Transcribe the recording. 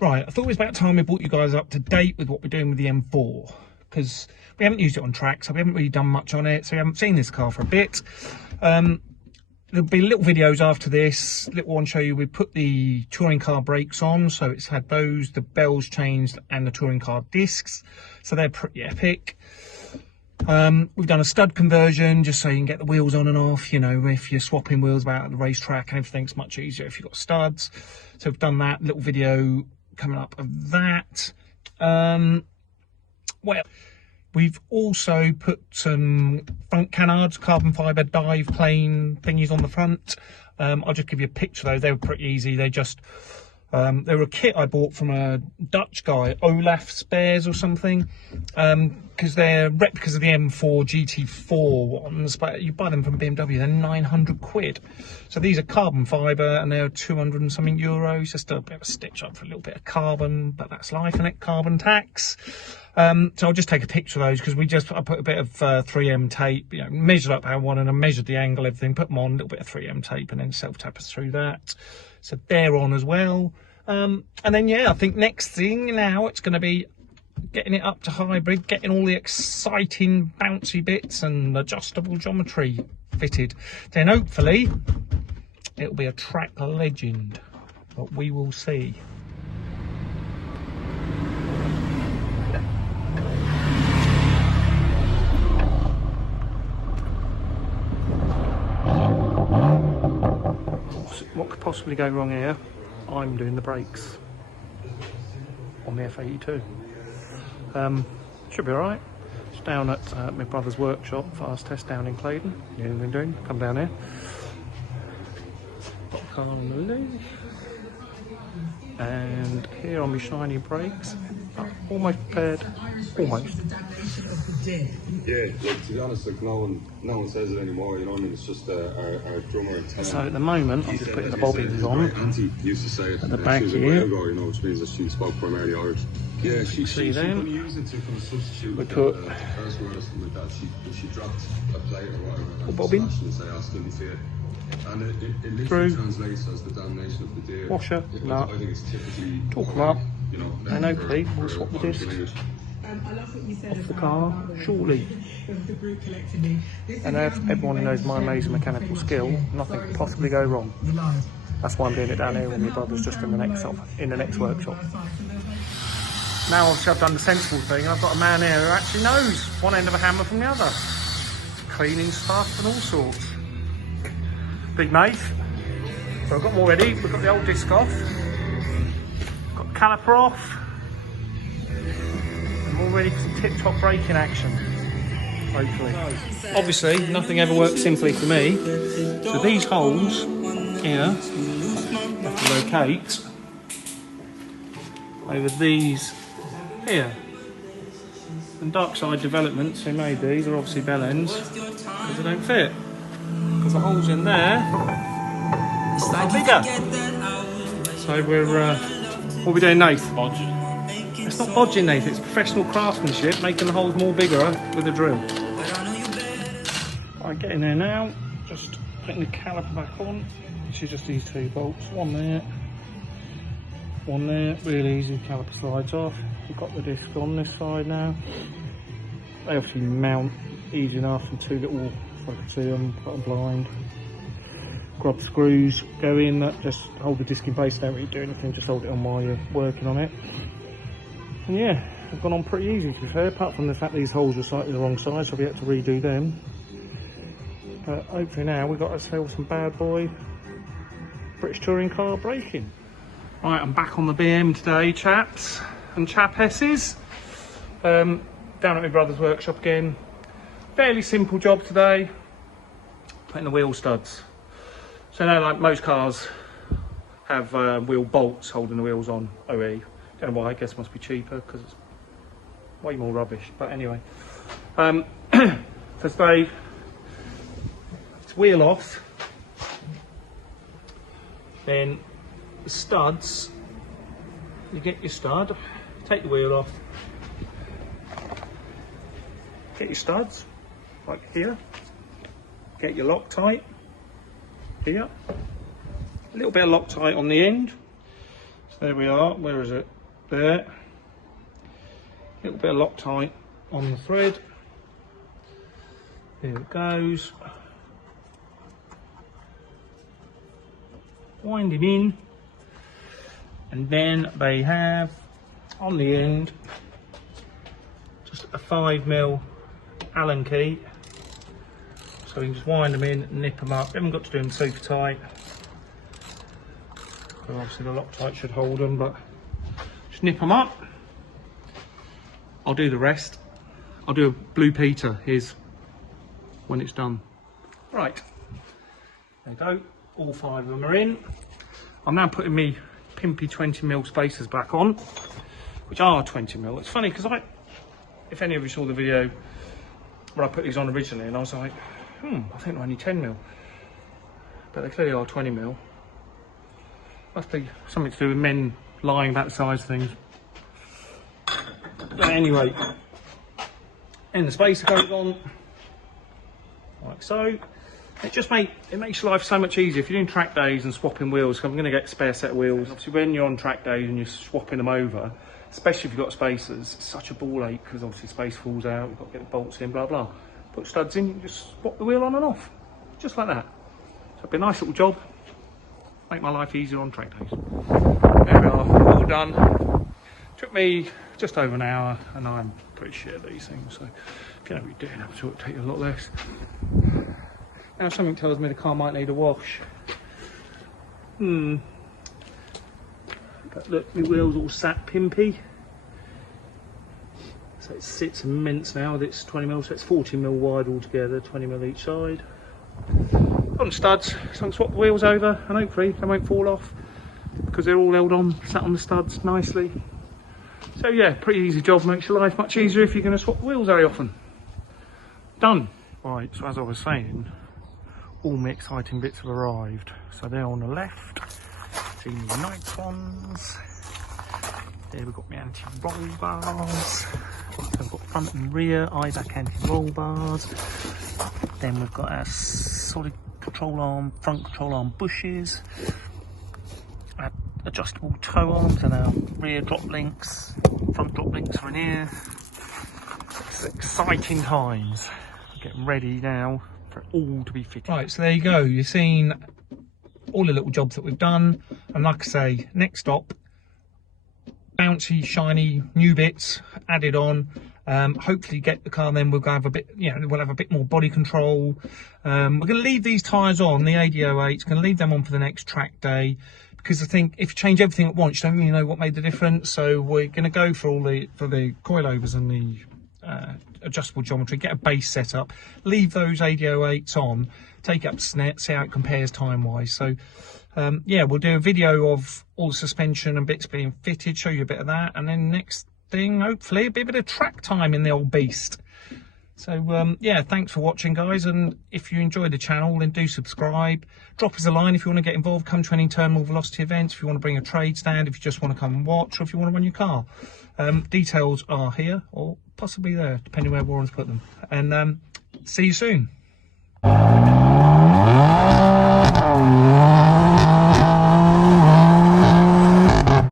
Right, I thought it was about time we brought you guys up to date with what we're doing with the M4, because we haven't used it on track, so we haven't really done much on it, so we haven't seen this car for a bit. There'll be little videos after this. Little one show you we put the touring car brakes on, so it's had those, the bells changed, and the touring car discs, so they're pretty epic. We've done a stud conversion just so you can get the wheels on and off. You know, if you're swapping wheels about at the racetrack and everything's much easier if you've got studs. So we've done that. Little video coming up of that. Well, we've also put some front canards, carbon fibre dive plane thingies on the front. I'll just give you a picture of those. They were pretty easy. They just they were a kit I bought from a Dutch guy, Olaf Spares or something, because they're replicas of the M4 GT4 ones, but you buy them from BMW, they're 900 quid. So these are carbon fibre and they're 200 and something euros, just a bit of a stitch up for a little bit of carbon, but that's life, isn't it? Carbon tax. So I'll just take a picture of those because I put a bit of 3M tape, you know, measured up how I wanted, and I measured the angle, everything, put them on, a little bit of 3M tape and then self-tap us through that. So they're on as well. And then, yeah, I think next thing now it's going to be getting it up to hybrid, getting all the exciting bouncy bits and adjustable geometry fitted. Then hopefully it'll be a track legend, but we will see. What could possibly go wrong here? I'm doing the brakes on the F82. Should be alright. It's down at my brother's workshop, fast test down in Claydon. Yeah, we've been doing. Come down here. Got the car on the leaf. And here on my shiny brakes. Oh, almost prepared. Almost. Yeah, like, to be honest, like no one says it anymore, you know what I mean? It's just our drummer and so at the moment I'm just putting the bobbins on. Auntie used to say it at the back she was here. a ago, you know, which means that she spoke primarily Irish. Yeah, she couldn't use it to kind of substitute we put the first word or something like that. She dropped a plate or whatever and bobbin and say, "I'll still be fit." And it literally through translates as the damnation of the deer. Washer, nut, I think it's typically torque them up, you know, and hopefully we'll swap the discs off the car shortly. And as everyone who knows my amazing mechanical skill, nothing could possibly go wrong. That's why I'm doing it down here with my brother's just in the next workshop. Now obviously I've done the sensible thing, I've got a man here who actually knows one end of a hammer from the other. Cleaning stuff and all sorts. Big mate. So I've got them all ready. We've got the old disc off. Got the caliper off. I'm all ready for some tip-top braking action. Hopefully. Obviously, nothing ever works simply for me. So these holes here, I have to locate over these here. And dark side developments, who made these, are obviously bell ends because they don't fit. Because the holes in there are bigger. So what are we doing, Nath? Bodging. It's not bodging, Nath, it's professional craftsmanship, making the holes more bigger with a drill. Right, get in there now, just putting the caliper back on, which is just these two bolts, one there, really easy, caliper slides off. We've got the disc on this side now. They obviously mount easy enough, and two little, if I can see them, put them blind. Grub screws go in, that just hold the disc in place, don't really do anything, just hold it on while you're working on it. And yeah, I've gone on pretty easy to be fair, apart from the fact these holes were slightly the wrong size, so I'll be able to redo them. But hopefully now we've got ourselves some bad boy British touring car braking. Right, I'm back on the BM today, chaps and chapesses. Down at my brother's workshop again. Fairly simple job today. Putting the wheel studs. So now, like most cars have wheel bolts holding the wheels on OE. Don't know why, I guess it must be cheaper because it's way more rubbish. But anyway, so today it's wheel off. Then the studs, you get your stud, take the wheel off, get your studs, like here, get your Loctite here, a little bit of Loctite on the end, So there we are. Where is it? There. A little bit of Loctite on the thread. There it goes. Wind him in. And then they have on the end just a 5mm Allen key. So we can just wind them in, nip them up. We haven't got to do them super tight. Well, obviously the Loctite should hold them, but just nip them up. I'll do the rest. I'll do a Blue Peter, here's when it's done. Right, there you go. All 5 of them are in. I'm now putting me pimpy 20mm spacers back on, which are 20mm. It's funny because if any of you saw the video where I put these on originally, and I was like, I think they're only 10mm, but they clearly are 20mm. Must be something to do with men lying about the size of things. But anyway, and the spacer goes on like so. It makes your life so much easier if you're doing track days and swapping wheels. I'm going to get a spare set of wheels. Obviously, when you're on track days and you're swapping them over, especially if you've got spacers, it's such a ball ache because obviously space falls out. You've got to get the bolts in, blah blah. Put studs in, you just swap the wheel on and off, just like that. So it'd be a nice little job. Make my life easier on track days. There we are, all done. Took me just over an hour, and I'm pretty shit at these things. So if you know what you're doing, I'm sure it'll take you a lot less. Now something tells me the car might need a wash. But look, my wheel's all sat pimpy. So it sits immense now with its 20mm, so it's 40mm wide altogether, 20mm each side. On studs, so I can swap the wheels over and hopefully they won't fall off because they're all held on, sat on the studs nicely. So yeah, pretty easy job, makes your life much easier if you're going to swap the wheels very often. Done. Right, so as I was saying, all my exciting bits have arrived. So they're on the left, see the nice ones. There we've got my anti-roll bars. So we've got front and rear IBAC anti-roll bars. Then we've got our solid control arm, front control arm bushes. Our adjustable toe arms and our rear drop links, front drop links are in here. It's exciting times. Getting ready now for it all to be fitted. Right, so there you go. You've seen all the little jobs that we've done, and like I say, next stop, bouncy, shiny new bits added on. Hopefully get the car, then we'll have a bit, we'll have a bit more body control. We're going to leave these tyres on, the AD08s, going to leave them on for the next track day, because I think if you change everything at once, you don't really know what made the difference. So we're going to go for the coilovers and the adjustable geometry, get a base set up, leave those AD08s on, take it up to SNET, see how it compares time wise. So yeah, we'll do a video of all the suspension and bits being fitted, show you a bit of that, and then next thing, hopefully a bit of track time in the old beast. So yeah, thanks for watching guys, and if you enjoyed the channel then do subscribe, drop us a line if you want to get involved, come to any terminal velocity events, if you want to bring a trade stand, if you just want to come and watch, or if you want to run your car. Details are here or possibly there, depending where Warren's put them. And see you soon.